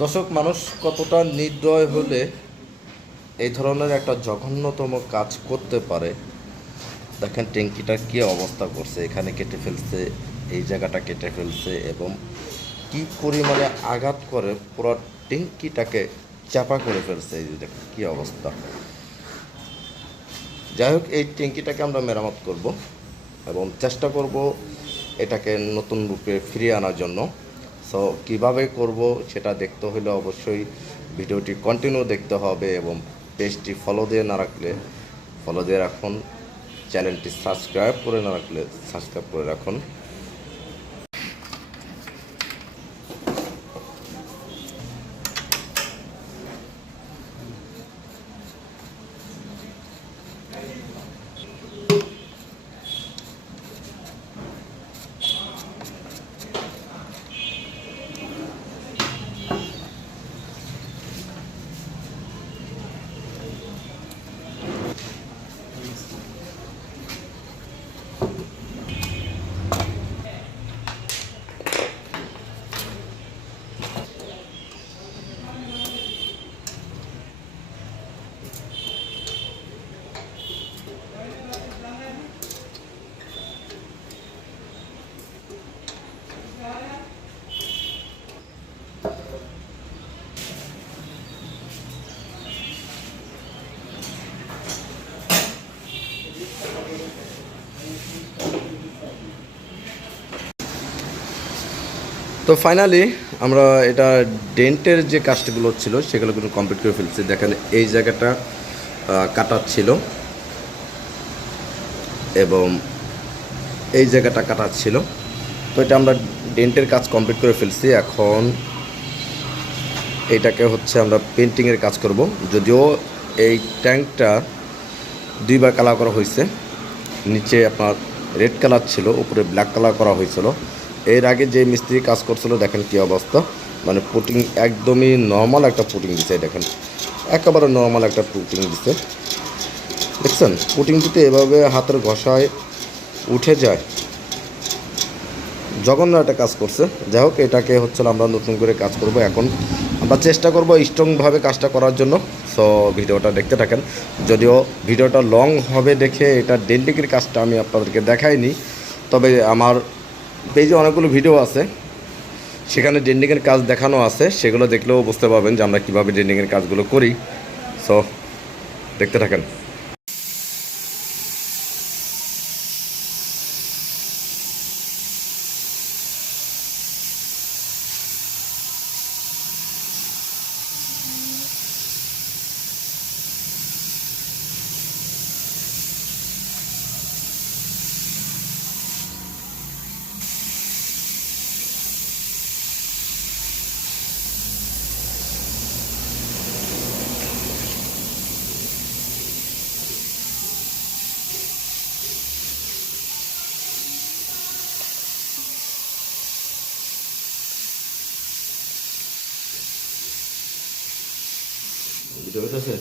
দর্শক, মানুষ কতটা নির্দয় হলে এই ধরনের একটা জঘন্যতম কাজ করতে পারে? দেখেন ট্যাঙ্কিটার কী অবস্থা করছে, এখানে কেটে ফেলছে, এই জায়গাটা কেটে ফেলছে এবং কি পরিমাণে আঘাত করে পুরো ট্যাঙ্কিটাকে চাপা করে ফেলছে, এই দেখেন কী অবস্থা। যাই হোক, এই ট্যাঙ্কিটাকে আমরা মেরামত করব এবং চেষ্টা করব এটাকে নতুন রূপে ফিরিয়ে আনার জন্য। সো কীভাবে করব সেটা দেখতে হলে অবশ্যই ভিডিওটি কন্টিনিউ দেখতে হবে এবং পেজটি ফলো দিয়ে না রাখলে ফলো দিয়ে রাখুন। চ্যানেলটি সাবস্ক্রাইব করে না রাখলে সাবস্ক্রাইব করে রাখুন। তো ফাইনালি আমরা এটা ডেন্টের যে কাজগুলো ছিল, সেগুলো কিন্তু কমপ্লিট করে ফেলছি। দেখেন, এই জায়গাটা কাটার ছিল। এবং এই জায়গাটা কাটার ছিল। তো এটা আমরা ডেন্টের কাজ কমপ্লিট করে ফেলছি। এখন এইটাকে হচ্ছে আমরা পেন্টিংয়ের কাজ করব। যদিও এই ট্যাঙ্কটা দুইবার কালার করা হয়েছে। নিচে আপনার রেড কালার ছিল, উপরে ব্ল্যাক কালার করা হয়েছিল। এর আগে যে মিস্ত্রি কাজ করছিল, দেখেন কি অবস্থা। মানে পুটিং একদমই নর্মাল একটা পুটিং দিছে, দেখেন। একেবারে নর্মাল একটা পুটিং দিছে। দেখছেন? পুটিং দিতে এভাবে হাতের ঘষায় উঠে যায়, জঘন্য একটা কাজ করছে। যাই হোক, এটাকে হচ্ছে আমরা নতুন করে কাজ করব এখন। আমরা চেষ্টা করব স্ট্রংভাবে কাজটা করার জন্য। সো ভিডিওটা দেখতে থাকেন। যদিও ভিডিওটা লং হবে দেখে এটা ডেন্টিকের কাজটা আমি আপনাদেরকে দেখাইনি, তবে আমার পেজে অনেকগুলো ভিডিও আছে। সেখানে ডেন্ডিংয়ের কাজ দেখানো আছে। সেগুলো দেখলেও বুঝতে পারবেন যে আমরা কীভাবে ডেন্ডিংয়ের কাজগুলো করি। সো দেখতে থাকেন। ভিডিও আছে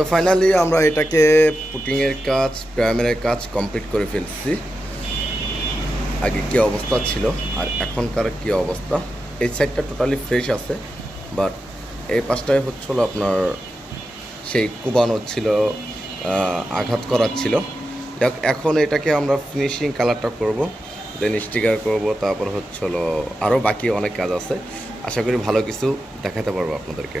তো ফাইনালি আমরা এটাকে পুটিংয়ের কাজ প্রাইমারের কাজ কমপ্লিট করে ফেলছি। আগে কি অবস্থা ছিল আর এখনকার কি অবস্থা? এই সাইডটা টোটালি ফ্রেশ আছে বাট এই পাশটায় হচ্ছিল আপনার সেই কুবানো ছিল আঘাত করার ছিল। দেখ, এখন এটাকে আমরা ফিনিশিং কালারটা করব দেন স্টিকার করব, তারপর হচ্ছে হলো আরও বাকি অনেক কাজ আছে। আশা করি ভালো কিছু দেখাতে পারব আপনাদেরকে।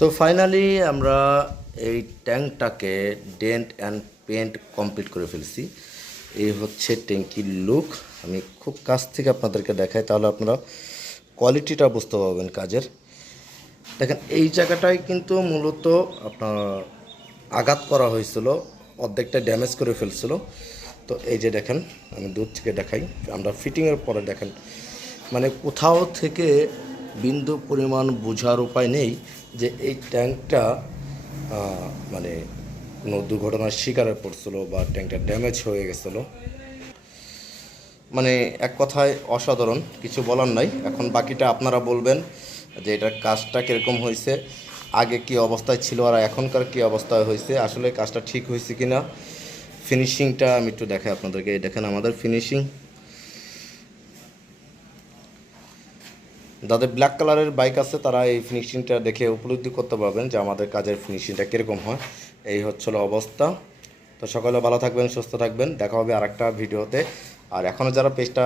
তো ফাইনালি আমরা এই ট্যাঙ্কটাকে ডেন্ট অ্যান্ড পেন্ট কমপ্লিট করে ফেলছি। এই হচ্ছে ট্যাঙ্কির লুক আমি খুব কাছ থেকে আপনাদেরকে দেখাই, তাহলে আপনারা কোয়ালিটিটা বুঝতে পারবেন কাজের। দেখেন, এই জায়গাটায় কিন্তু মূলত আপনার আঘাত করা হয়েছিল, অর্ধেকটা ড্যামেজ করে ফেলছিল। তো এই যে দেখেন, আমি দূর থেকে দেখাই। আমরা ফিটিংয়ের পরে দেখেন মানে কোথাও থেকে বিন্দু পরিমাণ বোঝার উপায় নেই যে এই ট্যাঙ্কটা মানে কোনো দুর্ঘটনার শিকারে পড়ছিল বা ট্যাঙ্কটা ড্যামেজ হয়ে গেছিল। মানে এক কথায় অসাধারণ, কিছু বলার নাই। এখন বাকিটা আপনারা বলবেন যে এটার কাজটা কীরকম হয়েছে, আগে কি অবস্থায় ছিল আর এখনকার কি অবস্থায় হয়েছে, আসলে কাজটা ঠিক হয়েছে কি না ফিনিশিংটা আমি একটু দেখাই আপনাদেরকে। দেখেন আমাদের ফিনিশিং যাদের ব্ল্যাক কালারের বাইক আছে, তারা এই ফিনিশিংটা দেখে উপলব্ধি করতে পারবেন যে আমাদের কাজের ফিনিশিংটা কীরকম হয়। এই হচ্ছিল অবস্থা। তো সকলে ভালো থাকবেন, সুস্থ থাকবেন। দেখা হবে আরেকটা ভিডিওতে। আর এখনও যারা পেজটা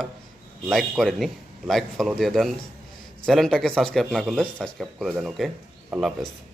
লাইক করেননি লাইক ফলো দিয়ে দেন। চ্যানেলটাকে সাবস্ক্রাইব না করলে সাবস্ক্রাইব করে দেন ওকে আল্লাহ হাফেজ।